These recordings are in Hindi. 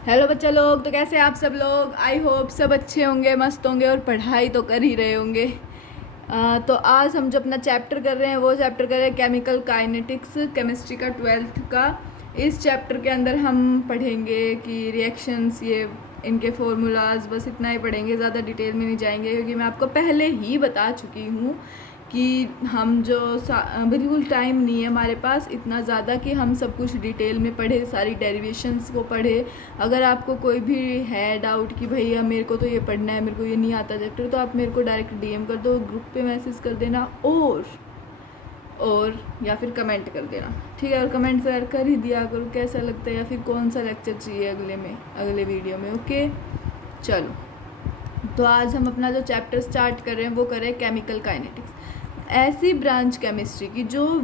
हेलो बच्चा लोग, तो कैसे आप सब लोग। आई होप सब अच्छे होंगे, मस्त होंगे और पढ़ाई तो कर ही रहे होंगे। तो आज हम जो अपना चैप्टर कर रहे हैं वो चैप्टर कर रहे हैं केमिकल काइनेटिक्स, केमिस्ट्री का 12th का। इस चैप्टर के अंदर हम पढ़ेंगे कि रिएक्शंस, ये इनके फॉर्मूलाज, बस इतना ही पढ़ेंगे, ज़्यादा डिटेल में नहीं जाएंगे क्योंकि मैं आपको पहले ही बता चुकी हूँ कि हम जो बिल्कुल टाइम नहीं है हमारे पास इतना ज़्यादा कि हम सब कुछ डिटेल में पढ़े, सारी डेरिवेशंस को पढ़े। अगर आपको कोई भी है डाउट कि भैया मेरे को तो ये पढ़ना है, मेरे को ये नहीं आता चैप्टर, तो आप मेरे को डायरेक्ट डीएम कर दो, ग्रुप पे मैसेज कर देना और या फिर कमेंट कर देना, ठीक है। और कमेंट शेयर कर ही दिया करो कैसा लगता है या फिर कौन सा लेक्चर चाहिए अगले वीडियो में। ओके, चलो। तो आज हम अपना जो चैप्टर स्टार्ट कर रहे हैं वो कर रहे हैं केमिकल काइनेटिक्स, ऐसी ब्रांच केमिस्ट्री की जो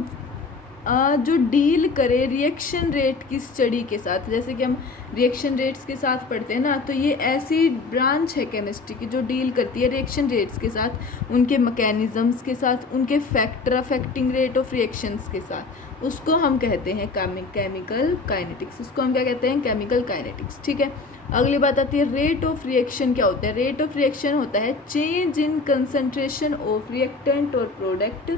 डील करे रिएक्शन रेट की स्टडी के साथ। जैसे कि हम रिएक्शन रेट्स के साथ पढ़ते हैं ना, तो ये ऐसी ब्रांच है केमिस्ट्री की जो डील करती है रिएक्शन रेट्स के साथ, उनके मैकेनिज़म्स के साथ, उनके factor affecting rate of reactions के साथ। उसको हम कहते हैं केमिकल काइनेटिक्स। उसको हम क्या कहते हैं? केमिकल काइनेटिक्स, ठीक है। अगली बात आती है रेट ऑफ रिएक्शन। क्या होता है? रेट ऑफ रिएक्शन होता है change in concentration of reactant और product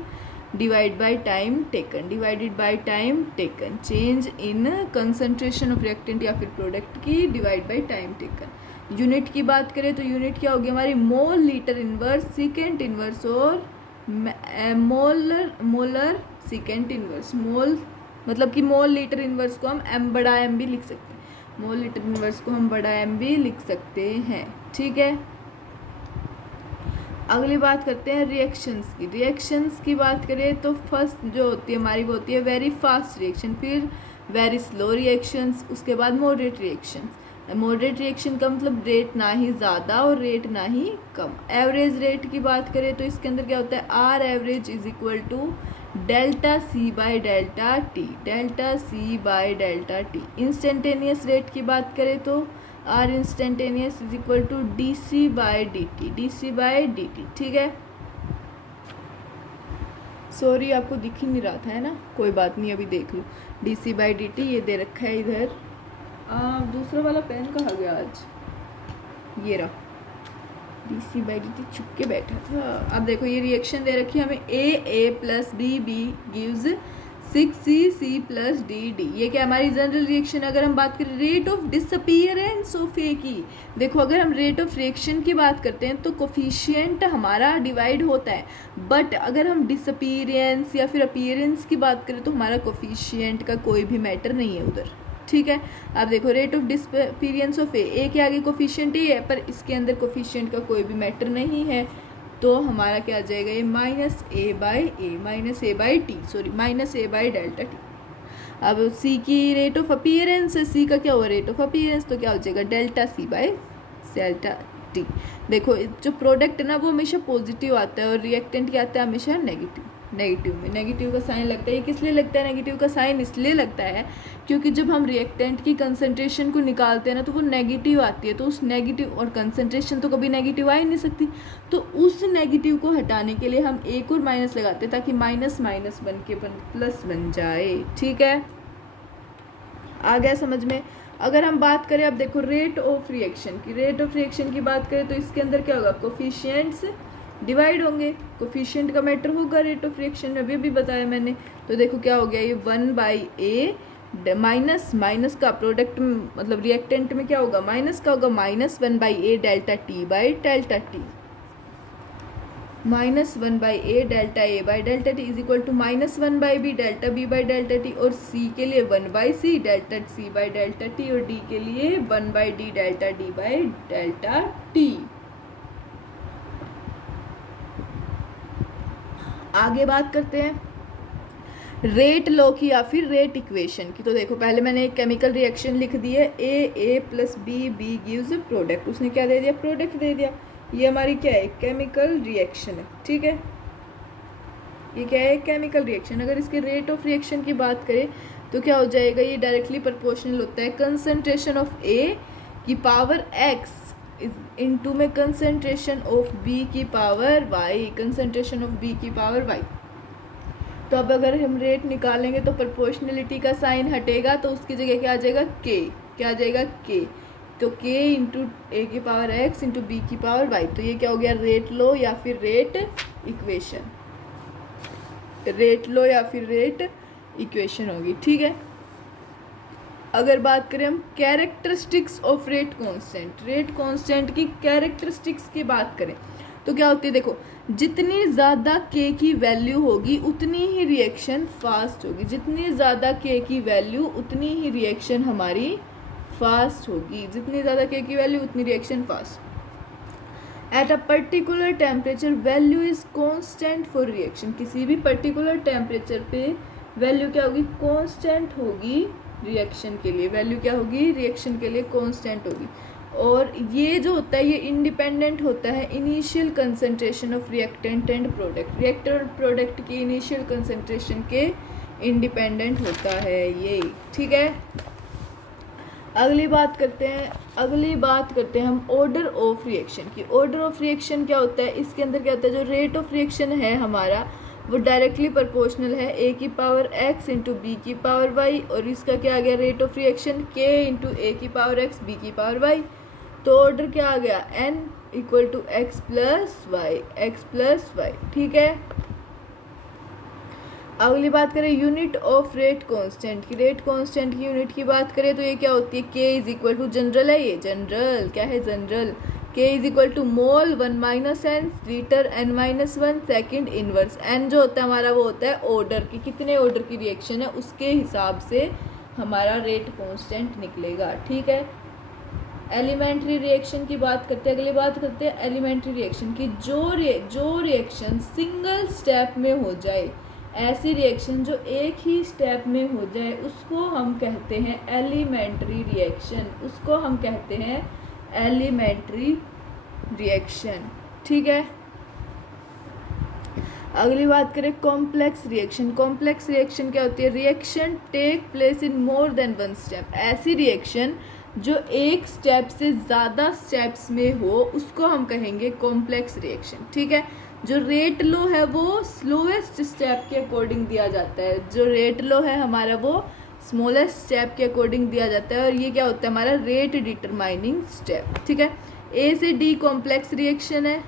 divide by time taken, divided by time taken. Change in concentration of reactant या फिर प्रोडक्ट की divide by time taken. Unit की बात करें तो यूनिट क्या होगी हमारी? Mole, litre inverse, second inverse और मोलर सेकेंड इनवर्स। मोल मतलब कि मोल लीटर इनवर्स को हम एम बड़ा एम भी लिख सकते हैं, मोल लीटर इनवर्स को हम बड़ा एम भी लिख सकते हैं, ठीक है। अगली बात करते हैं रिएक्शंस की। रिएक्शंस की बात करें तो फर्स्ट जो होती है हमारी वो होती है वेरी फास्ट रिएक्शन, फिर वेरी स्लो रिएक्शंस, उसके बाद मॉडरेट रिएक्शंस। मॉडरेट रिएक्शन का मतलब रेट ना ही ज़्यादा और रेट ना ही कम। एवरेज रेट की बात करें तो इसके अंदर क्या होता है? R average is equal to delta C by delta T, delta C by delta T. Instantaneous rate की बात करें तो R instantaneous is equal to D C by D T, D C by D T, ठीक है। सॉरी आपको दिख ही नहीं रहा था, है ना? कोई बात नहीं, अभी देख लो। D C by D T ये दे रखा है इधर। दूसरा वाला पेन कहाँ गया आज? ये रहा, D C by D T छुप के बैठा था। अब देखो ये रिएक्शन दे रखी है हमें, A plus B gives 6C plus D. ये क्या हमारी जनरल रिएक्शन। अगर हम बात करें rate of disappearance of A की, देखो अगर हम रेट ऑफ रिएक्शन की बात करते हैं तो कोफिशिएंट हमारा डिवाइड होता है, बट अगर हम डिसअपीयरेंस या फिर अपीयरेंस की बात करें तो हमारा कोफिशिएंट का कोई भी मैटर नहीं है उधर, ठीक है। अब देखो रेट ऑफ डिसअपीयरेंस ऑफ ए के आगे कोफिशिएंट ए है, पर इसके अंदर कोफिशिएंट का कोई भी मैटर नहीं है, तो हमारा क्या आ जाएगा? ये minus A by T, sorry minus A by delta T. अब सी की रेट ऑफ अपीयरेंस है, सी का क्या हुआ? रेट ऑफ अपीयरेंस, तो क्या हो जाएगा? Delta C by delta T. देखो जो प्रोडक्ट है ना वो हमेशा पॉजिटिव आता है और रिएक्टेंट क्या आता है? हमेशा नेगेटिव। नेगेटिव में नेगेटिव का साइन लगता है। ये किस लिए लगता है नेगेटिव का साइन? इसलिए लगता है क्योंकि जब हम रिएक्टेंट की कंसंट्रेशन को निकालते हैं ना तो वो नेगेटिव आती है, तो उस नेगेटिव, और कंसंट्रेशन तो कभी नेगेटिव आ ही नहीं सकती, तो उस नेगेटिव को हटाने के लिए हम एक और माइनस लगाते हैं ताकि माइनस माइनस बन के प्लस बन जाए, ठीक है। आ गया समझ में? अगर हम बात करें, अब देखो रेट ऑफ रिएक्शन की, रेट ऑफ रिएक्शन की बात करें तो इसके अंदर क्या होगा? कोफिशिएंट्स डिवाइड होंगे, कोफिशिएंट का मैटर होगा रेट ऑफ रिएक्शन में, अभी बताया मैंने। तो देखो क्या हो गया? ये 1/a माइनस का प्रोडक्ट मतलब रिएक्टेंट में क्या होगा? माइनस का होगा, -1/a delta T by delta t, -1/a delta a by delta t is equal to -1/b delta b by delta t, और c के लिए 1/c delta c by delta t, और d के लिए 1/d delta d by delta t. आगे बात करते हैं रेट लॉ की या फिर रेट इक्वेशन की। तो देखो पहले मैंने एक केमिकल रिएक्शन लिख दी है, ए प्लस बी गिव्स प्रोडक्ट। उसने क्या दे दिया? प्रोडक्ट दे दिया। ये हमारी क्या है? केमिकल रिएक्शन है, ठीक है। ये क्या है? Chemical reaction. अगर इसके रेट ऑफ रिएक्शन की बात करें तो क्या हो जाएगा? ये डायरेक्टली प्रोपोर्शनल होता है कंसंट्रेशन ऑफ ए की पावर एक्स इनटू में कंसंट्रेशन ऑफ बी की power Y, concentration of B की पावर वाई। तो अब अगर हम रेट निकालेंगे तो प्रोपोर्शनलिटी का साइन हटेगा, तो उसकी जगह क्या आ जाएगा? के। क्या आ जाएगा? के। तो k इंटू ए की पावर x इंटू बी की पावर y। तो ये क्या हो गया, रेट लो या फिर रेट इक्वेशन, रेट लो या फिर रेट इक्वेशन होगी। ठीक है, अगर बात करें हम characteristics of rate constant, rate constant की कैरेक्टरिस्टिक्स की बात करें तो क्या होती है, देखो जितनी ज़्यादा k की वैल्यू होगी उतनी ही रिएक्शन फास्ट होगी, जितनी ज़्यादा k की वैल्यू उतनी ही रिएक्शन हमारी फास्ट होगी, जितनी ज़्यादा k की वैल्यू उतनी reaction fast. At a particular temperature value is constant for reaction, किसी भी पर्टिकुलर टेम्परेचर पे वैल्यू क्या होगी, कांस्टेंट होगी रिएक्शन के लिए, वैल्यू क्या होगी, रिएक्शन के लिए कांस्टेंट होगी। और ये जो होता है ये इंडिपेंडेंट होता है initial concentration of reactant and product, reactor और प्रोडक्ट की इनिशियल कंसंट्रेशन के इंडिपेंडेंट होता है ये। ठीक है, अगली बात करते हैं हम ऑर्डर ऑफ रिएक्शन की। ऑर्डर ऑफ रिएक्शन क्या होता है, इसके अंदर क्या होता है, जो रेट ऑफ रिएक्शन है हमारा वो डायरेक्टली प्रोपोर्शनल है ए की पावर x इंटू बी की पावर y, और इसका क्या आ गया, rate of reaction k into A की पावर x बी की पावर y। तो ऑर्डर क्या आ गया, n equal to X plus Y. ठीक है, अगली बात करें यूनिट ऑफ रेट कांस्टेंट की, रेट कांस्टेंट की यूनिट की बात करें तो ये क्या होती है, k is equal to general है, ये जनरल क्या है, general k is equal to mole 1 minus N litre n minus 1 second inverse. n जो होता है हमारा वो होता है ऑर्डर की, कितने ऑर्डर की रिएक्शन है उसके हिसाब से हमारा रेट कांस्टेंट निकलेगा। ठीक है, एलिमेंट्री रिएक्शन की बात करते हैं, अगली बात करते हैं एलिमेंट्री रिएक्शन की। जो रिएक्शन सिंगल स्टेप में हो जाए, ऐसी रिएक्शन जो एक ही स्टेप में हो जाए उसको हम कहते हैं एलिमेंट्री रिएक्शन, उसको हम कहते हैं एलिमेंट्री रिएक्शन। ठीक है, अगली बात करें कॉम्प्लेक्स रिएक्शन। कॉम्प्लेक्स रिएक्शन क्या होती है, reaction take place in more than one step, ऐसी रिएक्शन जो एक स्टेप से ज़्यादा स्टेप्स में हो उसको हम कहेंगे कॉम्प्लेक्स रिएक्शन। ठीक है, जो रेट लो है वो स्लोएस्ट स्टेप के अकॉर्डिंग दिया जाता है, जो रेट लो है हमारा वो स्मॉलेस्ट स्टेप के अकॉर्डिंग दिया जाता है, और ये क्या होता है हमारा रेट डिटरमाइनिंग स्टेप। ठीक है, ए से डी कॉम्प्लेक्स रिएक्शन है,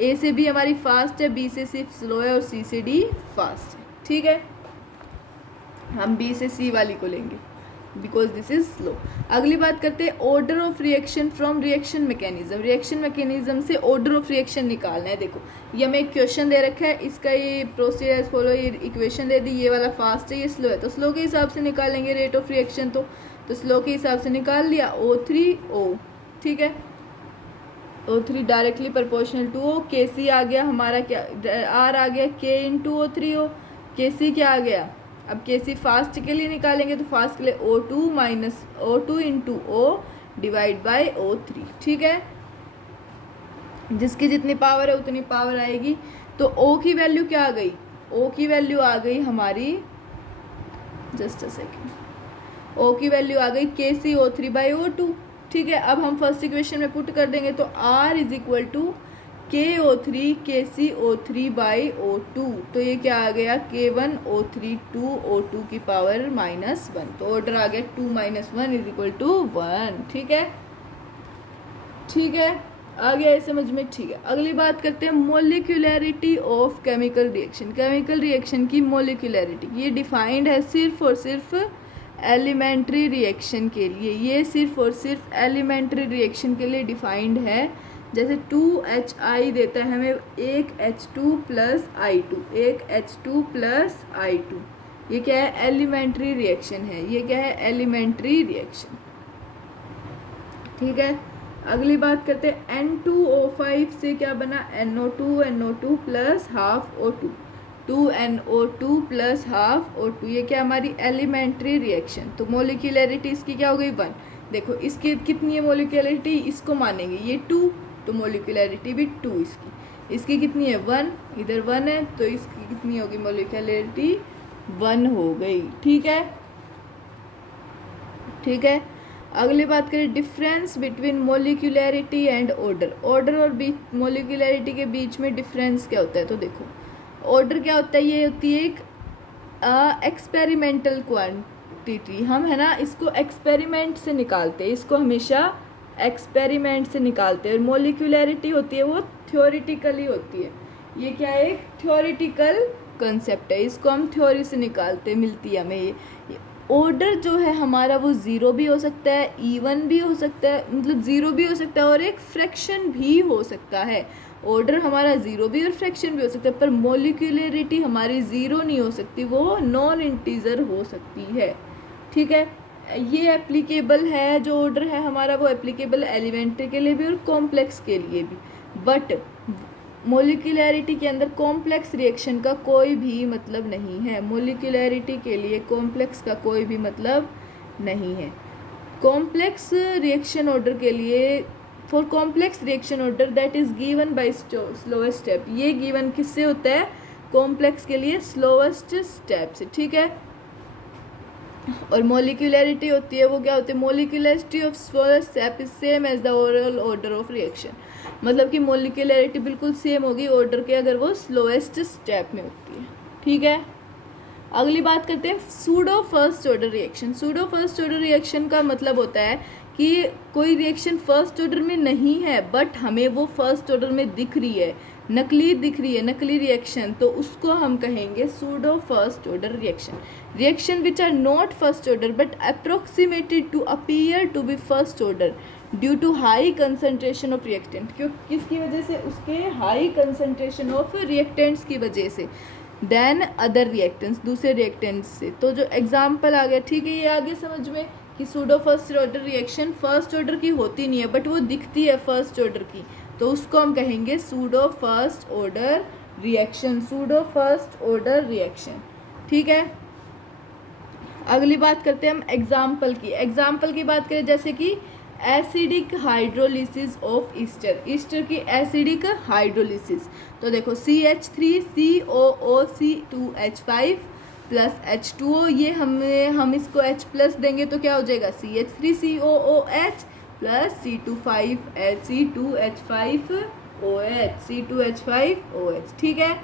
ए से बी हमारी फास्ट है, बी से सी स्लो है और सी से डी फास्ट है। ठीक है, हम बी से सी वाली को लेंगे बिकॉज दिस इज स्लो। अगली बात करते हैं order of reaction from reaction mechanism. Reaction mechanism से ऑर्डर ऑफ रिएक्शन निकालना है। देखो ये हमें एक क्वेश्चन दे रखा है, इसका ये प्रोसीजर फॉलो, ये इक्वेशन दे दी, ये वाला फास्ट है ये स्लो है, तो स्लो के हिसाब से निकालेंगे रेट ऑफ रिएक्शन। तो स्लो के हिसाब से निकाल लिया O3O। ठीक है, O3 directly proportional to O, KC आ गया हमारा क्या, R आ गया K इंटू O3O, KC क्या आ गया, अब KC फास्ट के लिए निकालेंगे तो फास्ट के लिए O2 minus O2 into O divide by O3। ठीक है, जिसकी जितनी पावर है उतनी पावर आएगी। तो O की वैल्यू क्या आ गई, O की वैल्यू आ गई हमारी, जस्ट अ सेकेंड, O की वैल्यू आ गई KC O3 बाई O2। ठीक है, अब हम फर्स्ट इक्वेशन में पुट कर देंगे तो R is equal to KO3 KCO3 by O2। तो ये क्या आ गया, K1 O3 2 O2 की पावर माइनस 1। तो ऑर्डर आ गया 2 माइनस 1 इज इक्वल टू 1। ठीक है, ठीक है, आ गया ये समझ में। ठीक है, अगली बात करते हैं molecularity of chemical reaction. Chemical reaction की मोलिकुलरिटी ये डिफाइंड है सिर्फ और सिर्फ एलिमेंट्री रिएक्शन के लिए, ये सिर्फ और सिर्फ एलिमेंट्री रिएक्शन के लिए डिफाइंड है। जैसे 2HI देता है हमें, एक H2 प्लस I2, एक H2 प्लस I2, ये क्या है, एलिमेंट्री रिएक्शन है, ये क्या है, एलिमेंट्री रिएक्शन। ठीक है, अगली बात करते हैं N2O5 से क्या बना, NO2 plus half O2, 2NO2 plus half O2, ये क्या हमारी एलिमेंट्री रिएक्शन। तो मोलिकुलरिटी इसकी क्या हो गई, 1। देखो इसकी कितनी है मोलिकुलरिटी, इसको मानेंगे ये 2, तो मोलिकुलरिटी भी 2 इसकी कितनी है, 1, इधर 1 है तो इसकी कितनी होगी मोलिकुलरिटी, 1 हो गई। ठीक है, ठीक है, अगली बात करें difference between molecularity and order. Order और मोलिकुलरिटी के बीच में डिफरेंस क्या होता है, तो देखो ऑर्डर क्या होता है, ये होती है एक एक्सपेरिमेंटल क्वांटिटी, हम है ना इसको एक्सपेरिमेंट से निकालते हैं, इसको हमेशा एक्सपेरिमेंट से निकालते हैं। और मोलिकुलैरिटी होती है वो थ्योरेटिकली होती है। ये क्या है, एक थ्योरेटिकल कंसेप्ट है, इसको हम थ्योरी से निकालते मिलती है हमें। ये ऑर्डर जो है हमारा वो ज़ीरो भी हो सकता है, इवन भी हो सकता है, मतलब ज़ीरो भी हो सकता है और एक फ्रैक्शन भी हो सकता है। ऑर्डर हमारा ज़ीरो भी और फ्रैक्शन भी हो सकता है, पर मोलिकुलरिटी हमारी ज़ीरो नहीं हो सकती, वो नॉन इंटीजर हो सकती है। ठीक है, ये एप्लीकेबल है, जो ऑर्डर है हमारा वो एप्लीकेबल एलिमेंट्री के लिए भी और कॉम्प्लेक्स के लिए भी। बट मोलिकुलैरिटी के अंदर कॉम्प्लेक्स रिएक्शन का कोई भी मतलब नहीं है। मोलिकुलैरिटी के लिए कॉम्प्लेक्स का कोई भी मतलब नहीं है। कॉम्प्लेक्स रिएक्शन ऑर्डर के लिए, for complex reaction order that is given by slowest step, ये गिवन किससे होता है, कॉम्प्लेक्स के लिए स्लोएस्ट स्टेप से। ठीक है, और मोलिकुलैरिटी होती है वो क्या होती है, molecularity of slowest step is same as the overall order of reaction. मतलब कि मोलिकुलैरिटी बिल्कुल सेम होगी ऑर्डर के अगर वो स्लोएस्ट स्टेप में होती है। ठीक है, अगली बात करते हैं pseudo first order reaction. Pseudo first order reaction का मतलब होता है कि कोई रिएक्शन फर्स्ट ऑर्डर में नहीं है बट हमें वो फर्स्ट ऑर्डर में दिख रही है, नकली दिख रही है, नकली रिएक्शन, तो उसको हम कहेंगे pseudo first order reaction. Reaction which are not first order but approximated to appear to be first order due to high concentration of reactant, क्यों किसकी वजह से, उसके हाई कंसनट्रेशन ऑफ रिएक्टेंट्स की वजह से, देन अदर रिएक्टेंट्स, दूसरे रिएक्टेंट्स से। तो जो एग्जाम्पल आ गया, ठीक है, ये आगे समझ में कि pseudo first order reaction first order की होती नहीं है बट वो दिखती है फर्स्ट ऑर्डर की, तो उसको हम कहेंगे pseudo first order reaction, pseudo first order reaction. ठीक है, अगली बात करते हैं हम एग्जाम्पल की। एग्जाम्पल की बात करें जैसे कि acidic hydrolysis of Easter, Easter की एसिडिक हाइड्रोलिसिस। तो देखो CH3COOC2H5 प्लस H2O, ये हम इसको H प्लस देंगे तो क्या हो जाएगा CH3COOH प्लस C2H5OH। ठीक है,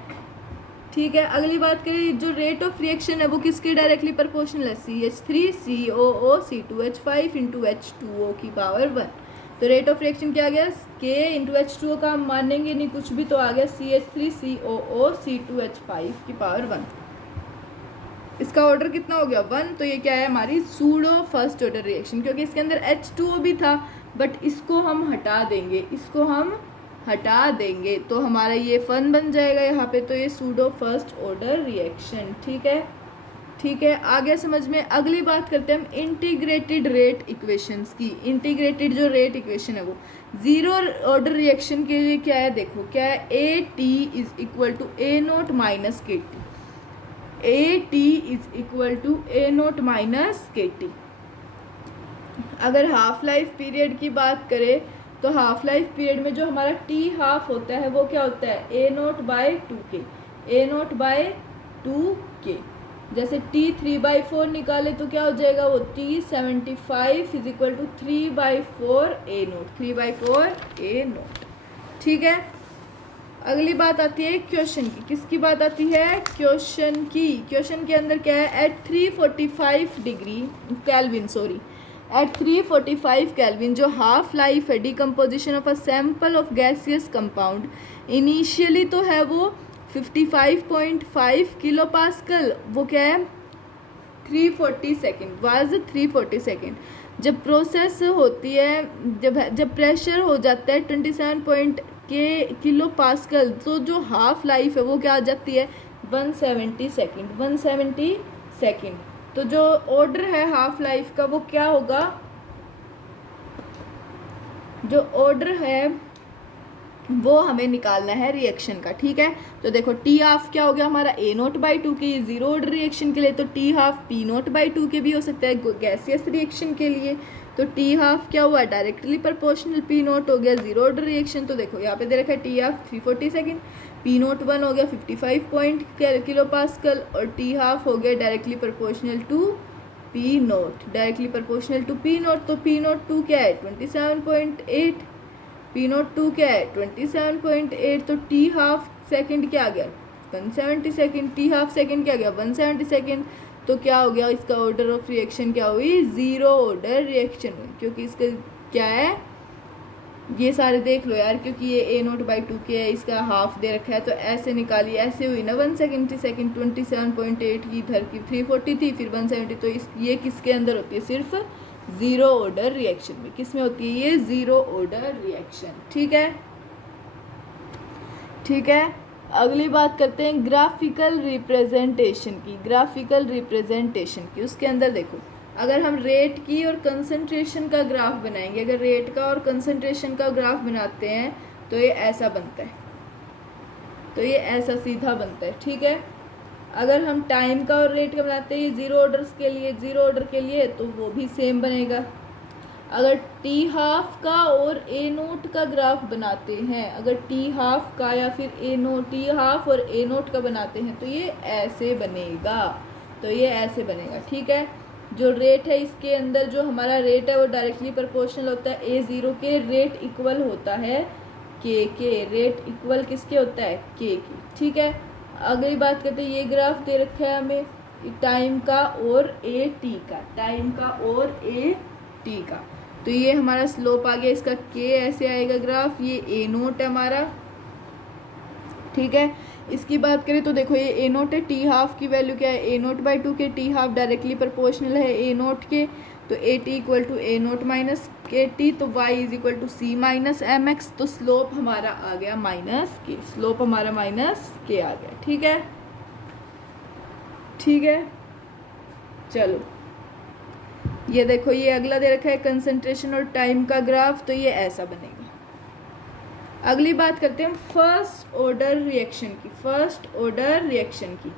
ठीक है, अगली बात करें जो रेट ऑफ रिएक्शन है वो किसके डायरेक्टली प्रोपोर्शनल है, CH3COOC2H5 इंटू H2O की पावर 1। तो रेट ऑफ रिएक्शन क्या आ गया, K इंटू H2O का हम मानेंगे नहीं कुछ भी, तो आ गया CH3COOC2H5 की पावर 1। इसका ऑर्डर कितना हो गया 1, तो ये क्या है हमारी सूडो फर्स्ट ऑर्डर रिएक्शन, क्योंकि इसके अंदर H2O भी था बट इसको हम हटा देंगे, इसको हम हटा देंगे तो हमारा ये फन बन जाएगा यहाँ पे, तो ये सूडो फर्स्ट ऑर्डर रिएक्शन। ठीक है, ठीक है, आगे समझ में। अगली बात करते हैं हम इंटीग्रेटेड रेट इक्वेशंस की। इंटीग्रेटेड जो रेट इक्वेशन है वो जीरो ऑर्डर रिएक्शन के लिए क्या है, देखो क्या है, AT is equal to A0 minus KT, AT is equal to A0 minus KT। अगर हाफ लाइफ पीरियड की बात करें तो हाफ लाइफ पीरियड में जो हमारा T हाफ होता है वो क्या होता है A0/2K, A0/2K। जैसे T 3/4 निकाले तो क्या हो जाएगा वो T75 is equal to 3/4 A0, 3/4 A0। ठीक है, अगली बात आती है क्वेश्चन की। किसकी बात आती है, क्वेश्चन की। क्वेश्चन के अंदर क्या है, at 345 degree kelvin, sorry at 345 kelvin जो हाफ लाइफ है decomposition of a sample of gaseous compound, initially तो है वो 55.5 किलो पास्कल, वो क्या है 340 सेकेंड, वाज 340 सेकेंड। जब प्रोसेस होती है, जब प्रेशर हो जाता है 27 किलो पास्कल, तो जो हाफ लाइफ है वो क्या आ जाती है 170 सेकेंड, 170 सेकेंड। तो जो ऑर्डर है हाफ लाइफ का वो क्या होगा, जो ऑर्डर है वो हमें निकालना है रिएक्शन का। ठीक है, तो देखो T हाफ क्या हो गया हमारा A0/2 के, जीरो ऑर्डर रिएक्शन के लिए, तो T हाफ P0/2 के भी हो सकता है गैसियस रिएक्शन के लिए। तो T हाफ क्या हुआ डायरेक्टली प्रोपोर्शनल P0 हो गया जीरो ऑर्डर रिएक्शन। तो देखो यहाँ पे दे रखा है T हाफ 340 सेकेंड, P0 1 हो गया 55 किलो पास्कल और T हाफ हो गया directly proportional to P0, directly proportional to P0। तो P0 2 क्या है 27.8, P0 2 क्या है 27.8, तो T हाफ सेकेंड क्या आ गया 170 सेकेंड, T हाफ सेकेंड क्या आ गया 170 सेकेंड। तो क्या हो गया इसका ऑर्डर ऑफ रिएक्शन क्या हुई, जीरो ऑर्डर रिएक्शन हुई, क्योंकि इसका क्या है ये सारे देख लो यार, क्योंकि ये ए नोट बाई टू के है, इसका हाफ दे रखा है, तो ऐसे निकालिए, ऐसे हुई ना 1/70 27.8 की, इधर की 340 थी, फिर 170, तो ये किसके अंदर होती है, सिर्फ ज़ीरो ऑर्डर रिएक्शन में। किस में होती है ये, ज़ीरो ऑर्डर रिएक्शन। ठीक है, ठीक है। अगली बात करते हैं ग्राफिकल रिप्रेजेंटेशन की, ग्राफिकल रिप्रेजेंटेशन की। उसके अंदर देखो, अगर हम रेट की और कंसंट्रेशन का ग्राफ बनाएंगे, अगर रेट का और कंसंट्रेशन का ग्राफ बनाते हैं तो ये ऐसा बनता है, तो ये ऐसा सीधा बनता है। ठीक है, अगर हम टाइम का और रेट का बनाते हैं, ये ज़ीरो ऑर्डर्स के लिए, ज़ीरो ऑर्डर के लिए, तो वो भी सेम बनेगा। अगर टी हाफ का और ए नोट का ग्राफ बनाते हैं, अगर टी हाफ का या फिर ए नोट, टी हाफ और ए नोट का बनाते हैं, तो ये ऐसे बनेगा, तो ये ऐसे बनेगा। ठीक है, जो रेट है इसके अंदर, जो हमारा रेट है वो डायरेक्टली प्रोपोर्शनल होता है ए ज़ीरो के, रेट इक्वल होता है के, रेट इक्वल किसके होता है, के की। ठीक है, अगली बात करते हैं, ये ग्राफ दे रखा है हमें टाइम का और ए टी का, टाइम का और ए टी का, तो ये हमारा स्लोप आ गया, इसका के ऐसे आएगा ग्राफ, ये ए नोट है हमारा। ठीक है, इसकी बात करें तो देखो, ये ए नोट है, टी हाफ की वैल्यू क्या है, A naught by two K, T half directly proportional है ए नोट के, तो A T equal to A naught minus K T, तो Y is equal to C minus M X, तो स्लोप हमारा आ गया माइनस के, स्लोप हमारा माइनस के आ गया। ठीक है, ठीक है, चलो ये देखो, ये अगला दे रखा है कंसंट्रेशन और टाइम का ग्राफ, तो ये ऐसा बनेगा। अगली बात करते हैं फर्स्ट ऑर्डर रिएक्शन की, फर्स्ट ऑर्डर रिएक्शन की।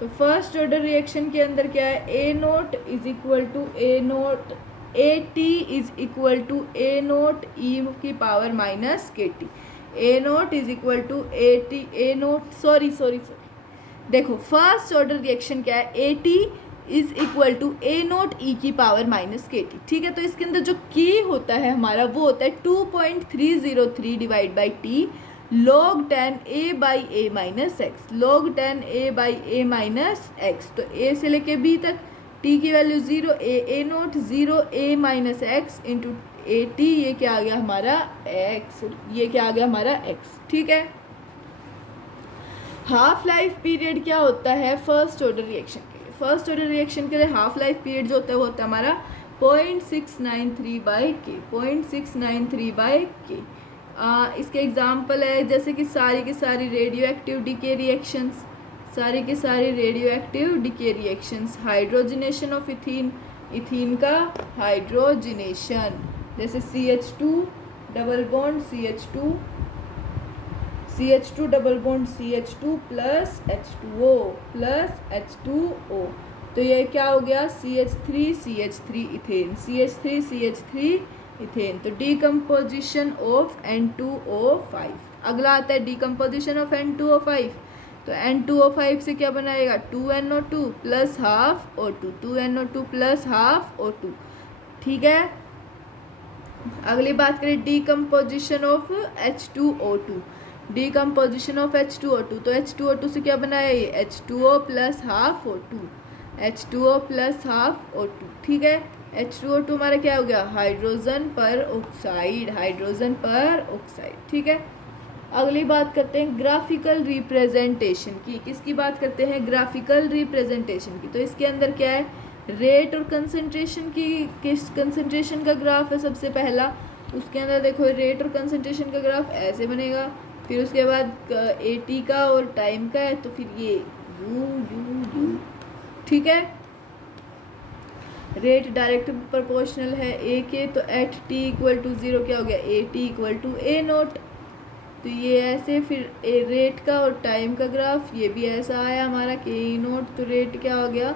तो फर्स्ट ऑर्डर रिएक्शन के अंदर क्या है, A naught is equal to A naught, A T is equal to A naught E की power minus K T, A naught is equal to A T, A naught sorry, देखो फर्स्ट ऑर्डर रिएक्शन क्या है, A T is equal to A naught E की पावर माइनस के टी। ठीक है, तो इसके अंदर जो के होता है हमारा, वो होता है 2.303 divide by T log 10 a by A minus x, log 10 a by A minus x. तो ए से लेके बी तक टी की value 0, A note 0 A minus x into A T, ये क्या आ गया हमारा एक्स, ये क्या आ गया हमारा एक्स। ठीक है, हाफ लाइफ पीरियड क्या होता है फर्स्ट ऑर्डर रिएक्शन के लिए, फर्स्ट ऑर्डर रिएक्शन के लिए हाफ लाइफ पीरियड जो होता है वो होता है हमारा 0.693 बाई के, 0.693 बाई के। इसके एग्जाम्पल है जैसे कि सारी की सारी रेडियो एक्टिव डीके रिएक्शंस, सारी की सारी radio active decay reactions, hydrogenation of ethene, ethene का हाइड्रोजनेशन, जैसे CH2 double bond CH2, CH2 double bond CH2 plus H2O plus H2O, तो ये क्या हो गया CH3 इथेन, CH3 इथेन। तो डीकम्पोजिशन ऑफ N2O5। अगला आता है डीकम्पोजिशन ऑफ N2O5, तो N2O5 से क्या बनाएगा 2NO2 plus half O2, 2NO2 plus half O2। ठीक है, अगली बात करें decomposition of H2O2, decomposition of H2O2, तो H2O2 से क्या बनाया ये H2O plus half O2, H2O plus half O2। ठीक है, H2O2 हमारा क्या हो गया हाइड्रोजन पर ऑक्साइड, हाइड्रोजन पर ऑक्साइड। ठीक है, अगली बात करते हैं ग्राफिकल रिप्रेजेंटेशन की, किसकी बात करते हैं ग्राफिकल रिप्रेजेंटेशन की। तो इसके अंदर क्या है रेट और कंसंट्रेशन की, किस कंसंट्रेशन का ग्राफ है सबसे पहला, उसके अंदर देखो रेट और कंसंट्रेशन का ग्राफ ऐसे बनेगा, फिर उसके बाद एटी का और टाइम का है तो फिर ये यू। ठीक है, रेट डायरेक्ट प्रोपोर्शनल है ए के, तो एट टी इक्वल टू 0 क्या हो गया A T equal to A naught, तो ये ऐसे। फिर रेट का और टाइम का ग्राफ ये भी ऐसा आया हमारा के ई नोट, तो रेट क्या हो गया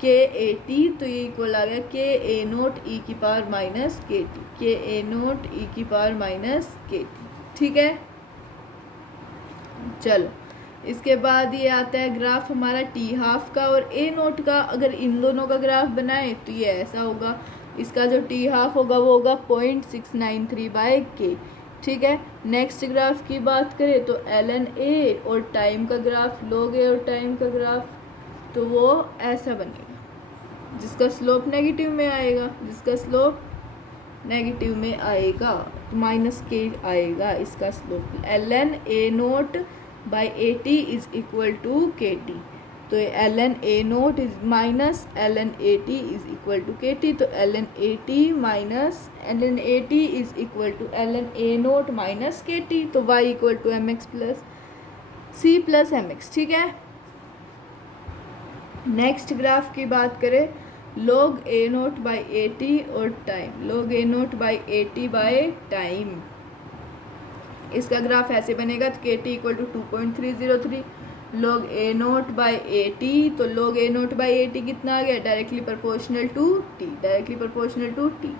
के ए टी, तो ये इक्वल आ गया के ए नोट ई की पावर माइनस के टी, के ए नोट ई की पावर माइनस के टी। ठीक है, चलो इसके बाद ये आता है ग्राफ हमारा टी हाफ का और ए नोट का। अगर इन दोनों का ग्राफ बनाए तो ये ऐसा होगा, इसका जो टी हाफ होगा वो होगा 0.693 बाई के। ठीक है, नेक्स्ट ग्राफ की बात करें तो ln ए और टाइम का ग्राफ, log ए और टाइम का ग्राफ, तो वो ऐसा बनेगा जिसका स्लोप नेगेटिव में आएगा, जिसका स्लोप नेगेटिव में आएगा तो माइनस के आएगा इसका slope. ln a naught by A T is equal to K T, तो ln a naught is minus ln a t is equal to K T, तो ln a t minus ln a t is equal to ln a naught minus K T, तो y equal to M X plus C plus M X. ठीक है, नेक्स्ट ग्राफ की बात करें, log a naught by A T और time, log a naught by A T by time. इसका ग्राफ ऐसे बनेगा, तो K T equal to 2.303 log a naught by A T, तो log a naught by A T कितना आ गया, directly proportional to T, directly proportional to T.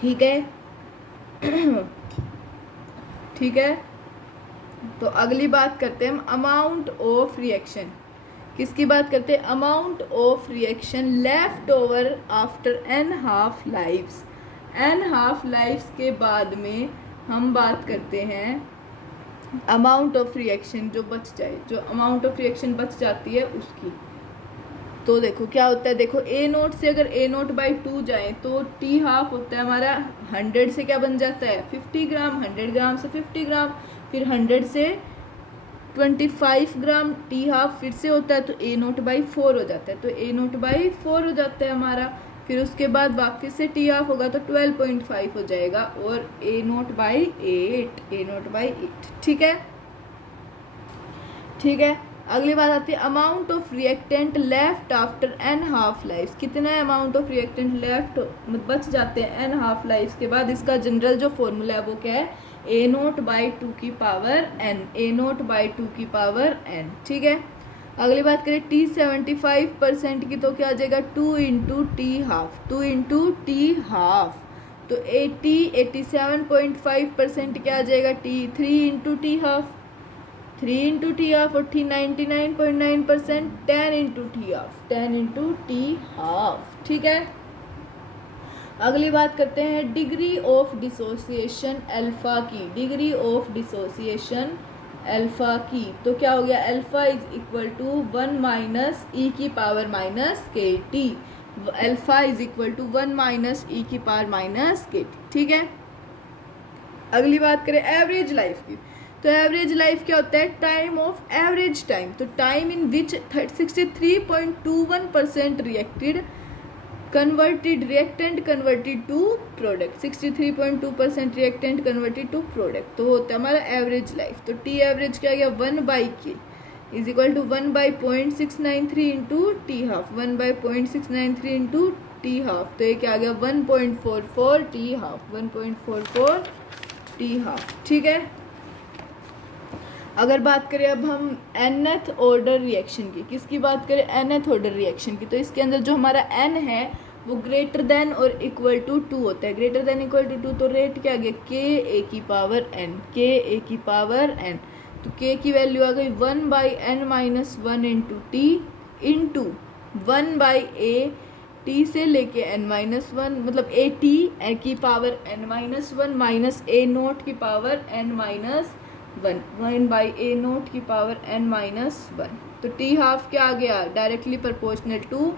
ठीक है ठीक है, तो अगली बात करते हैं हम अमाउंट ऑफ रिएक्शन। किसकी बात करते हैं, amount of reaction left over after n half lifes. n half lifes के बाद में हम बात करते हैं अमाउंट ऑफ रिएक्शन जो बच जाए, जो अमाउंट ऑफ रिएक्शन बच जाती है उसकी। तो देखो क्या होता है, देखो ए नोट से अगर ए नोट बाई 2 जाए तो टी हाफ होता है हमारा 100 से क्या बन जाता है 50 ग्राम, 100 ग्राम से 50 ग्राम, फिर 100 से 25 ग्राम टी हाफ फिर से होता है, तो ए नोट बाई 4 हो जाता है, तो ए नोट बाई 4 हो जाता है हमारा। फिर उसके बाद वापस से टी हाफ होगा तो 12.5 हो जाएगा, और A naught by 8, A naught by 8। ठीक है ठीक है, अगली बात आती है amount of reactant left after n half life. कितना है अमाउंट ऑफ रिएक्टेंट लेफ्ट बच जाते हैं n हाफ लाइफ के बाद। इसका जनरल जो फॉर्मूला है वो क्या है, ए नोट बाई 2 की power n, A naught by 2 की पावर n। ठीक है, अगली बात करें टी 75% की, तो क्या आ जाएगा 2 into T half, 2 into T half, तो 87.5% क्या आ जाएगा T 3 into T half, 3 into T half, और T 99.9% 10 into T half, 10 into T half. ठीक है, अगली बात करते हैं डिग्री ऑफ डिसोसिएशन अल्फा की, डिग्री ऑफ डिसोसिएशन अल्फा की, तो क्या हो गया alpha is equal to 1 minus E की power minus K T, alpha is equal to 1 minus E की पावर माइनस के टी। ठीक है, अगली बात करें एवरेज लाइफ की, तो एवरेज लाइफ क्या होता है, टाइम ऑफ एवरेज टाइम, तो time in which 63.21% reacted converted reactant converted to product, 63.2% reactant converted to product, तो होता है हमारा एवरेज लाइफ। तो टी एवरेज क्या गया 1 by K is equal to 1 by 0.693 into T half, 1 by 0.693 into T half, तो ये क्या आ गया 1.44 टी हाफ, 1.44 टी हाफ। ठीक है, अगर बात करें अब हम nth ऑर्डर रिएक्शन की, किसकी बात करें nth ऑर्डर रिएक्शन की, तो इसके अंदर जो हमारा n है वो ग्रेटर देन और इक्वल टू 2 होता है, ग्रेटर देन इक्वल टू 2, तो रेट क्या आ गया k a की पावर n, k a की पावर n, तो k की वैल्यू आ गई 1 by n minus 1 into T into 1 by a t से लेके n माइनस 1, मतलब a t की power n minus 1 minus a naught की power n minus 1 by A naught की पावर n माइनस 1, तो टी हाफ क्या आ गया directly proportional to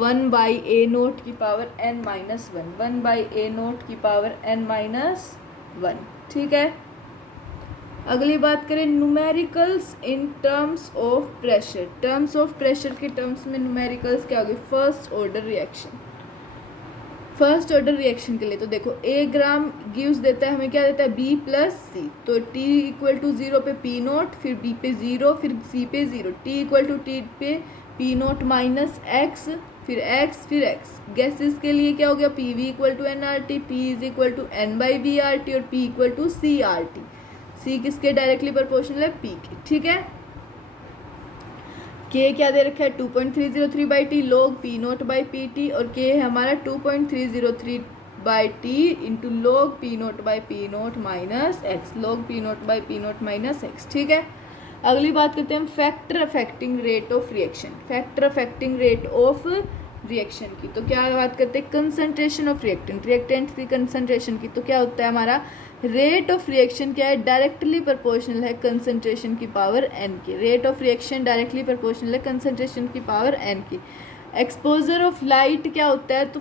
1 by A naught की power n minus 1, 1 by A naught की पावर n माइनस 1। ठीक है, अगली बात करें numericals in terms of pressure, terms of pressure के टर्म्स में न्यूमेरिकल्स क्या होगी, first order reaction, first order reaction के लिए तो देखो ए ग्राम गिव्स देता है हमें, क्या देता है बी प्लस सी, तो टी इक्वल टू 0 पे पी नोट, फिर बी पे 0, फिर सी पे 0, टी इक्वल टू टी पे पी नोट माइनस एक्स, फिर एक्स, फिर एक्स। गैसेस के लिए क्या हो गया P V equal to N R T, P is equal to N by V R T, और P equal to C R T, C किसके डायरेक्टली प्रोपोर्शनल है पी के। ठीक है, के क्या दे रखा है 2.303 by T log P note by P T, और के है हमारा 2.303 by T into log P note by P naught minus x, log P note by P naught minus x. ठीक है, अगली बात करते हैं हम factor affecting rate of reaction, factor affecting rate of reaction की, तो क्या बात करते हैं कंसंट्रेशन ऑफ रिएक्टेंट, रिएक्टेंट की कंसंट्रेशन की, तो क्या होता है हमारा रेट ऑफ रिएक्शन क्या है डायरेक्टली प्रोपोर्शनल है कंसंट्रेशन की पावर n की, rate of reaction directly proportional है कंसंट्रेशन की पावर n की। एक्सपोजर ऑफ लाइट क्या होता है, तो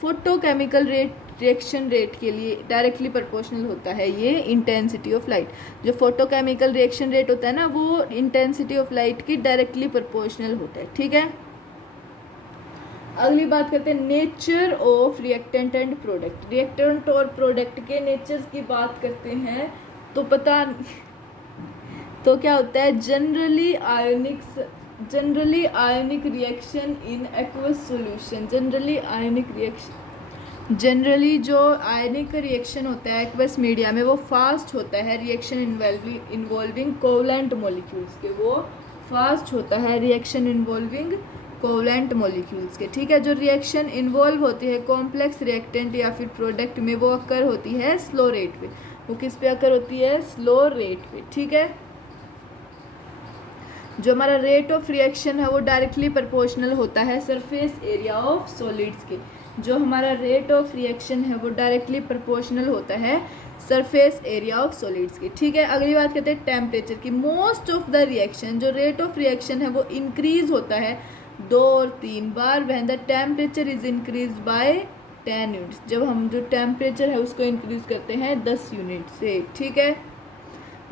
फोटोकेमिकल रिएक्शन रेट के लिए डायरेक्टली प्रोपोर्शनल होता है ये इंटेंसिटी ऑफ लाइट। जो फोटोकेमिकल रिएक्शन रेट होता है ना, वो इंटेंसिटी ऑफ लाइट की डायरेक्टली प्रोपोर्शनल होता है, ठीक है। अगली बात करते हैं nature of reactant and product. Reactant और प्रोडक्ट के नेचर्स की बात करते हैं तो तो क्या होता है, generally ionic reaction in aqueous solution. Generally जो आयनिक रिएक्शन होता है एक्वस मीडिया में वो फास्ट होता है, रिएक्शन इन्वॉल्विंग कोवलेंट मॉलिक्यूल्स के, वो फास्ट होता है रिएक्शन इन्वॉल्विंग कोवलेंट मॉलिक्यूल्स के, ठीक है। जो रिएक्शन इन्वॉल्व होती है कॉम्प्लेक्स रिएक्टेंट या फिर प्रोडक्ट में, वो अकर होती है स्लो रेट पे। वो किस पे अकर होती है, स्लो रेट पे, ठीक है। जो हमारा रेट ऑफ रिएक्शन है वो डायरेक्टली प्रोपोर्शनल होता है सरफेस एरिया ऑफ सॉलिड्स के। जो हमारा रेट ऑफ रिएक्शन है वो डायरेक्टली प्रोपोर्शनल होता है सरफेस एरिया ऑफ सॉलिड्स की, ठीक है। अगली बात करते हैं टेम्परेचर की। मोस्ट ऑफ द रिएक्शन, जो रेट ऑफ रिएक्शन है वो इंक्रीज होता है 2 और 3 बार when the temperature is increase by 10 units. जब हम जो टेम्परेचर है उसको इंक्रीज करते हैं 10 यूनिट से, ठीक है।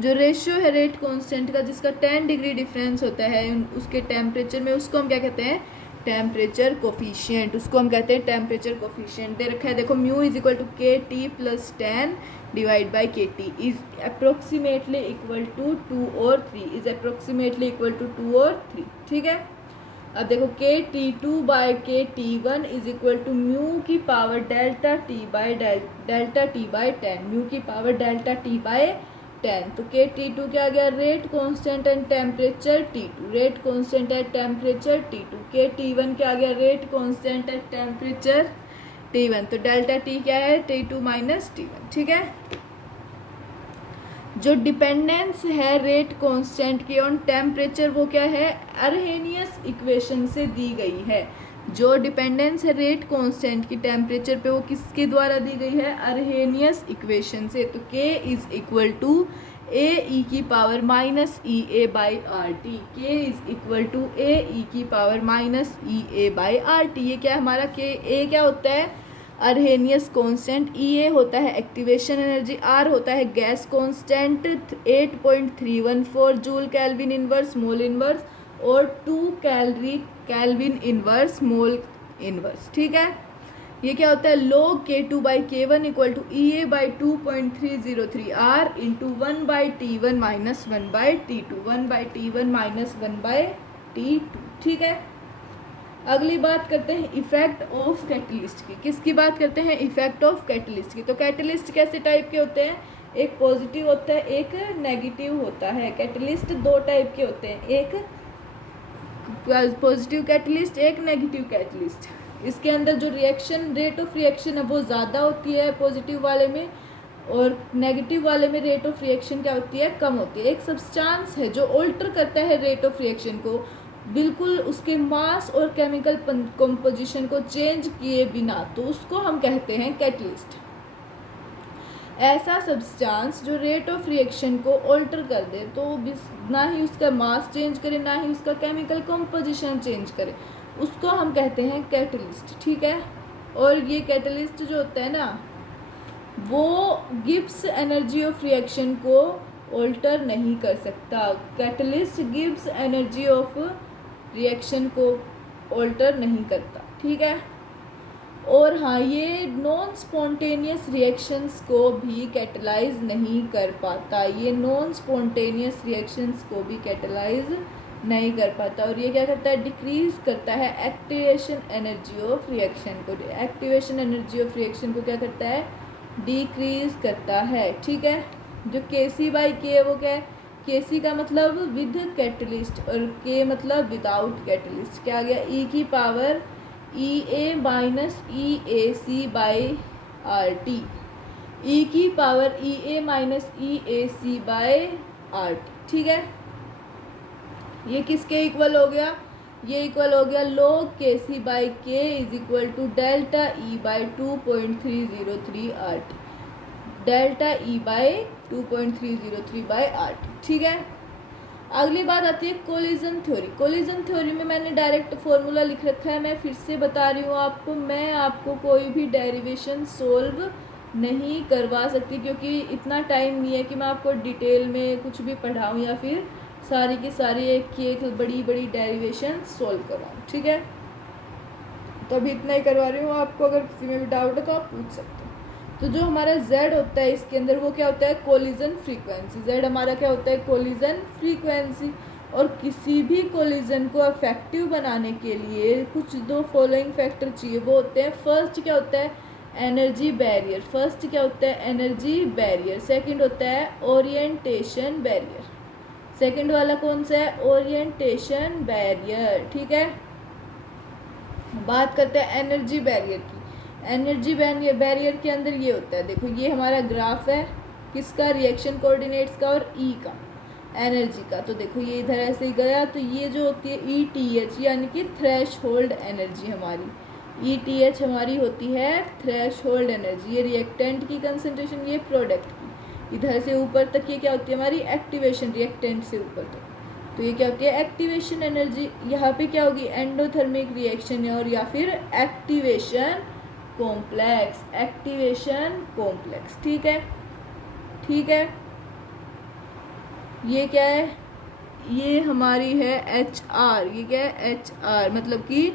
जो रेशियो है रेट कांस्टेंट का, जिसका 10 डिग्री डिफरेंस होता है उसके टेम्परेचर में, उसको हम क्या कहते हैं, टेम्परेचर कोफिशिएंट। उसको हम कहते हैं टेम्परेचर कोफिशिएंट। दे रखा है देखो, mu is equal to K T plus 10 divide by K T is approximately equal to 2 और 3, इज अप्रोक्सीमेटली इक्वल टू 2 और 3, ठीक है। अब देखो K T 2 by K T 1 is equal to mu की power delta T by 10, mu की पावर डेल्टा टी बाई 10। तो के टी 2 क्या आ गया, rate constant and temperature T2, rate constant at temperature T2। K T1 क्या आ गया, rate constant at temperature T1। तो डेल्टा T क्या है, T2 माइनस T1, ठीक है। जो डिपेंडेंस है रेट कांस्टेंट की ऑन टेम्परेचर वो क्या है, अर्हेनियस इक्वेशन से दी गई है। जो डिपेंडेंस है रेट कांस्टेंट की टेम्परेचर पे वो किसके द्वारा दी गई है, अर्हेनियस इक्वेशन से। तो K इज इक्वल टू ए ई की power minus E A by R T. के इज इक्वल टू ए ई की power minus E A by R T. ये क्या है हमारा, के ए क्या होता है, अर्हेनियस कांस्टेंट, ई ए होता है एक्टिवेशन एनर्जी, आर होता है gas constant 8.314 joule kelvin inverse mole inverse और 2 केल्विन इनवर्स मोल इनवर्स, ठीक है। ये क्या होता है, log K2 by K1 equal to E A by 2.303 R into 1 by T1 minus 1 by T2, 1 by T1 minus 1 by T2, ठीक है। अगली बात करते हैं इफेक्ट ऑफ कैटलिस्ट की। किसकी बात करते हैं, इफेक्ट ऑफ कैटलिस्ट की। तो कैटलिस्ट कैसे टाइप के होते हैं, एक पॉजिटिव होता है एक नेगेटिव होता है। कैटलिस्ट 2 टाइप के होते हैं, एक पॉजिटिव कैटलिस्ट, एक नेगेटिव कैटलिस्ट। इसके अंदर जो रिएक्शन रेट ऑफ रिएक्शन है वो ज़्यादा होती है पॉजिटिव वाले में, और नेगेटिव वाले में रेट ऑफ रिएक्शन क्या होती है, कम होती है। एक सब्सटेंस है जो ऑल्टर करता है रेट ऑफ रिएक्शन को, बिल्कुल उसके मास और केमिकल कंपोजिशन को चेंज किए बिना, तो उसको हम कहते हैं कैटलिस्ट। ऐसा सब्सटेंस जो रेट ऑफ रिएक्शन को ऑल्टर कर दे, तो ना ही उसका मास चेंज करे ना ही उसका केमिकल कंपोजिशन चेंज करे, उसको हम कहते हैं कैटलिस्ट, ठीक है। और ये कैटलिस्ट जो होता है ना, वो गिब्स एनर्जी ऑफ रिएक्शन को ऑल्टर नहीं कर सकता। Catalyst Gibbs energy of reaction को ऑल्टर नहीं करता, ठीक है। और हाँ, ये नॉन स्पॉन्टेनियस रिएक्शंस को भी कैटलाइज नहीं कर पाता, ये नॉन स्पॉन्टेनियस रिएक्शंस को भी कैटलाइज नहीं कर पाता। और ये क्या करता है, डिक्रीज करता है एक्टिवेशन एनर्जी ऑफ रिएक्शन को। एक्टिवेशन एनर्जी ऑफ रिएक्शन को क्या करता है, डिक्रीज करता है, ठीक है। जो Kc बाई के है वो क्या है, Kc का मतलब विद कैटलिस्ट और K मतलब विदाउट कैटलिस्ट। क्या आ गया, ई की power E A minus E A C by R T, E की power E A minus E A C by R T, ठीक है। ये किसके इक्वल हो गया, ये इक्वल हो गया log Kc by K is equal to delta E by 2.303 R T, delta E by 2.303 by R T, ठीक है। अगली बात आती है कोलिजन थ्योरी। कोलिजन थ्योरी में मैंने डायरेक्ट फॉर्मूला लिख रखा है, मैं फिर से बता रही हूँ आपको, मैं आपको कोई भी डेरिवेशन सोल्व नहीं करवा सकती क्योंकि इतना टाइम नहीं है कि मैं आपको डिटेल में कुछ भी पढ़ाऊँ या फिर सारी की सारी एक की एक बड़ी बड़ी डेरिवेशन सोल्व करवाऊँ, ठीक है। तो अभी इतना ही करवा रही हूँ आपको, अगर किसी में भी डाउट है तो आप पूछ सकते हो। तो जो हमारा z होता है इसके अंदर वो क्या होता है, कोलिजन फ्रीक्वेंसी। z हमारा क्या होता है, कोलिजन फ्रीक्वेंसी। और किसी भी कोलिजन को इफेक्टिव बनाने के लिए कुछ दो फॉलोइंग फैक्टर चाहिए, वो होते हैं, फर्स्ट क्या होता है, एनर्जी बैरियर। फर्स्ट क्या होता है, एनर्जी बैरियर। सेकंड होता है ओरिएंटेशन बैरियर। सेकंड वाला कौन सा है, ओरिएंटेशन बैरियर, ठीक है। बात करते हैं एनर्जी बैरियर की। एनर्जी बैरियर के अंदर ये होता है, देखो ये हमारा ग्राफ है किसका, रिएक्शन कोऑर्डिनेट्स का और ई का, एनर्जी का। तो देखो ये इधर ऐसे ही गया, तो ये जो होती है ई टी एच यानी कि थ्रेश होल्ड एनर्जी हमारी, ई टी एच हमारी होती है थ्रेश होल्ड एनर्जी। ये रिएक्टेंट की कंसनट्रेशन, ये प्रोडक्ट की, इधर से ऊपर तक ये क्या होती है हमारी एक्टिवेशन, रिएक्टेंट से ऊपर तक, तो ये क्या होती है एक्टिवेशन एनर्जी। यहाँ पे क्या होगी, एंडोथर्मिक रिएक्शन और या फिर एक्टिवेशन कॉम्प्लेक्स, एक्टिवेशन कॉम्प्लेक्स, ठीक है, ठीक है। ये क्या है, ये हमारी है एच आर, ये क्या है एच आर, मतलब कि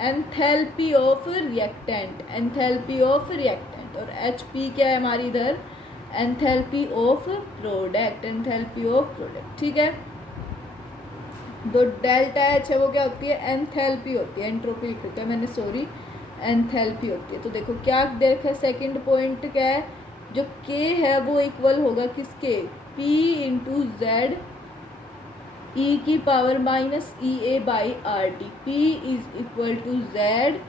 enthalpy of reactant, enthalpy of reactant. और एच पी क्या है हमारी इधर, enthalpy of product, enthalpy of product, ठीक है। जो डेल्टा एच है वो क्या होती है, एंथैल्पी होती है, एंट्रोपी लिख रखा है मैंने, सॉरी, एंथैल्पी होती है। तो देखो क्या देखा है, सेकंड पॉइंट क्या है, जो के है वो इक्वल होगा किसके, पी इंटू जेड ई की power minus E A by R T. P is equal to Z,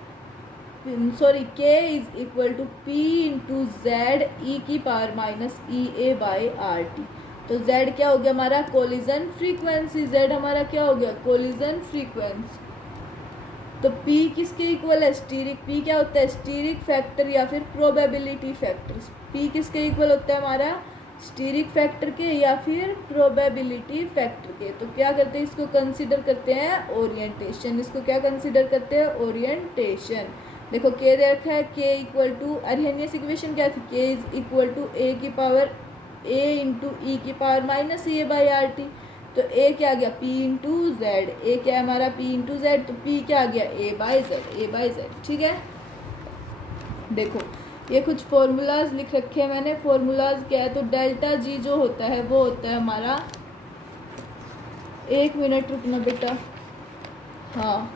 sorry K is equal to P into Z E की power minus E A by R T. तो z क्या हो गया हमारा, कोलिजन फ्रीक्वेंसी। z हमारा क्या हो गया, कोलिजन फ्रीक्वेंसी। तो p किसके इक्वल है, स्टीरिक। p क्या होता है, स्टीरिक फैक्टर या फिर प्रोबेबिलिटी फैक्टर। p किसके इक्वल होता है हमारा, स्टीरिक फैक्टर के या फिर प्रोबेबिलिटी फैक्टर के। तो क्या करते हैं, इसको कंसिडर करते हैं ओरिएंटेशन। इसको क्या कंसिडर करते हैं, ओरिएंटेशन। देखो k दे रखा है, k इक्वल टू, अर्हेनियस इक्वेशन क्या थी, k इज इक्वल टू ए की पावर a इंटू ई की power minus A by R T. तो a क्या आ गया, p इंटू जेड। a क्या है हमारा, p इंटू जेड, तो p क्या आ गया, a by Z, a by Z, ठीक है। देखो ये कुछ फॉर्मूलाज लिख रखे हैं मैंने। फॉर्मूलाज क्या है, तो डेल्टा जी जो होता है वो होता है हमारा, एक मिनट रुकना बेटा, हाँ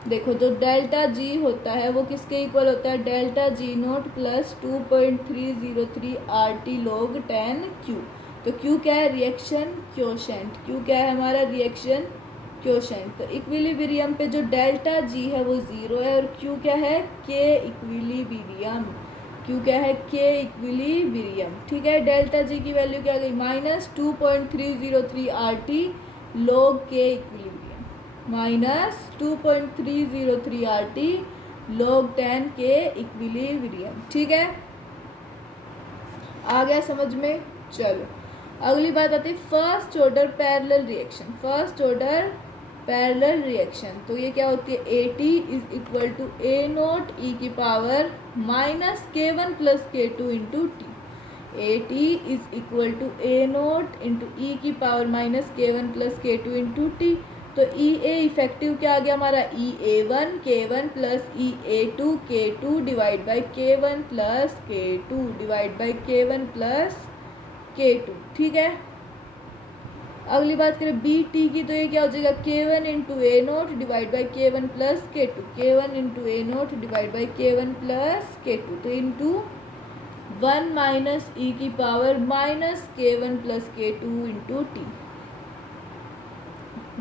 देखो जो डेल्टा जी होता है वो किसके इक्वल होता है, delta G note plus 2.303 R T log 10 Q. तो क्यू क्या है, रिएक्शन क्योशेंट। क्यू क्या है हमारा, रिएक्शन क्योशेंट। तो इक्विलिब्रियम पे जो डेल्टा जी है वो 0 है और क्यू क्या है, के इक्विलिब्रियम। क्यू क्या है, के इक्विलिब्रियम, ठीक है। डेल्टा जी की वैल्यू क्या आ गई, माइनस 2.303 आर टी लॉग के equilibrium, minus 2.303 R T log 10 के इक्विलिब्रियम, ठीक है। आ गया समझ में, चलो अगली बात आती है first order parallel reaction. First order parallel reaction, तो ये क्या होती है, A T is equal to A naught E की power minus K one plus K two into T. A T is equal to A naught into E की power minus K one plus K two into T. तो ई ए इफेक्टिव क्या आ गया हमारा, E A one K one plus E A to के to divide by K one plus K to divide by K one plus K to, ठीक है। अगली बात करें बी टी की, तो ये क्या हो जाएगा, K one into A naught divide by K one plus K two, K one into A naught divide by K one plus K two, तो इंटू 1 माइनस ई की power minus K one plus K two into T.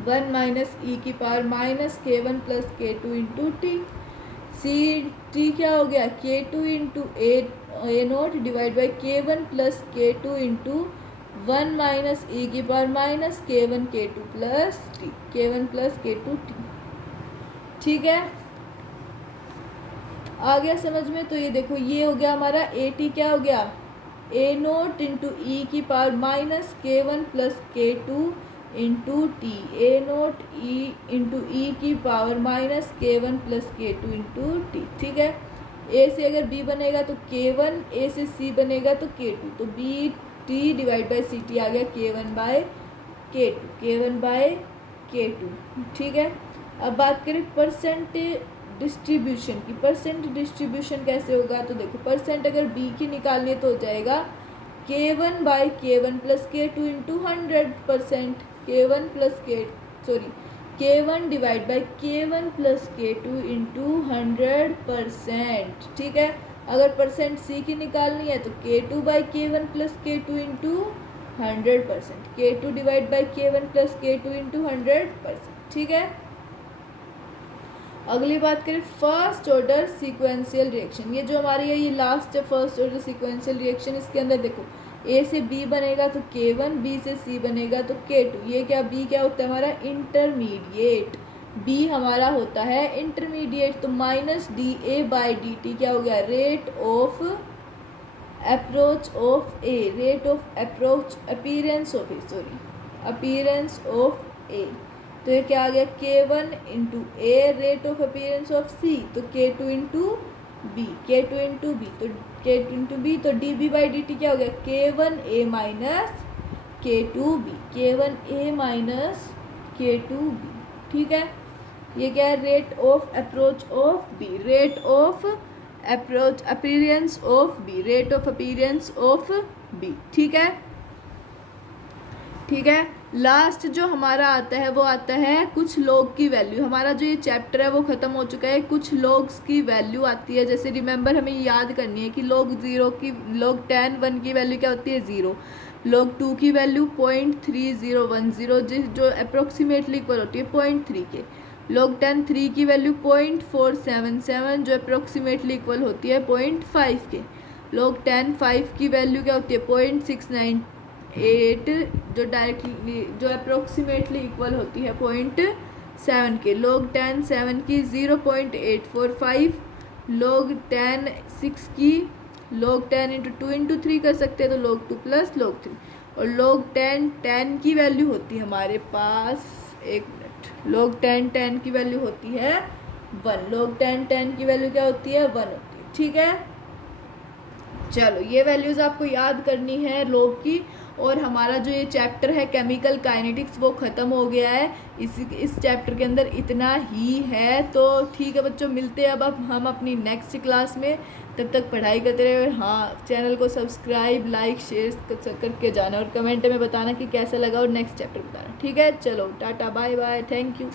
1 minus E की power minus K one plus K two into T. C T क्या हो गया, K two into A naught divide by K one plus K two into 1 minus E की पावर माइनस के वन के टू प्लस टी, के one plus K to T, ठीक है। आ गया समझ में। तो ये देखो ये हो गया हमारा ए टी क्या हो गया, ए नोट इंटू ई की power minus K1 plus K2 into T, A naught E into E की power minus K1 plus K2 into T. ठीक है, ए से अगर बी बनेगा तो K1, ए से सी बनेगा तो K2, तो B T divide by C T आ गया K1 bye K2, K1 bye K2। ठीक है, अब बात करें परसेंट डिस्ट्रीब्यूशन की। परसेंट डिस्ट्रीब्यूशन कैसे होगा, तो देखो परसेंट अगर बी की निकालनी है तो हो जाएगा K1 by K1 plus K2 into 100%, K1 plus K1 divide by K1 plus K2 into 100%। ठीक है, अगर परसेंट सी की निकालनी है तो K2 by K1 plus K2 into 100%, K2 divide by K1 plus K2 into 100%। ठीक है, अगली बात करें फर्स्ट ऑर्डर सीक्वेंशियल रिएक्शन। ये जो हमारी है ये लास्ट है फर्स्ट ऑर्डर सीक्वेंशियल रिएक्शन। इसके अंदर देखो ए से बी बनेगा तो K1, बी से सी बनेगा तो K2। ये क्या, बी क्या होता है हमारा इंटरमीडिएट, बी हमारा होता है इंटरमीडिएट। तो minus D A by D T क्या हो गया, rate of approach of A, rate of approach appearance of A, sorry appearance of A. तो ये क्या आ गया K1 into A, rate of appearance of C, तो K2 into B, K2 into B, तो K2 इंटू बी, तो D B by D T क्या हो गया K1 A minus K2 B, K1 A minus K2 B. ठीक है, ये क्या है, rate of approach of B, rate of approach appearance of B, rate of appearance of B. ठीक है, ठीक है, लास्ट जो हमारा आता है वो आता है कुछ लॉग की वैल्यू। हमारा जो ये चैप्टर है वो ख़त्म हो चुका है, कुछ लॉग्स की वैल्यू आती है। जैसे रिमेंबर हमें याद करनी है कि log 0 की, log 10 1 की वैल्यू क्या होती है 0, log 2 की वैल्यू 0.3010 जो अप्रोक्सीमेटली इक्वल होती है 0.3 के, log 10 3 की वैल्यू 0.477 जो अप्रोक्सीमेटली इक्वल होती है 0.5 के, log 10 5 की वैल्यू क्या होती है 0.698 जो डायरेक्टली जो अप्रोक्सीमेटली इक्वल होती है 0.7 के, log 10 7 की 0.845, log 10 6 की log 10 इंटू 2 इंटू 3 कर सकते हैं तो log 2 प्लस log 3, और log 10 10 की वैल्यू होती है हमारे पास, एक मिनट, log 10 10 की वैल्यू होती है 1, log 10 10 की वैल्यू क्या होती है 1 होती है। ठीक है, चलो ये वैल्यूज़ आपको याद करनी है log की। और हमारा जो ये चैप्टर है केमिकल काइनेटिक्स वो ख़त्म हो गया है, इस चैप्टर के अंदर इतना ही है। तो ठीक है बच्चों, मिलते हैं अब हम अपनी नेक्स्ट क्लास में, तब तक पढ़ाई करते रहे। हाँ, चैनल को सब्सक्राइब लाइक शेयर करके जाना और कमेंट में बताना कि कैसा लगा और नेक्स्ट चैप्टर बताना। ठीक है, चलो tata bye bye, thank you.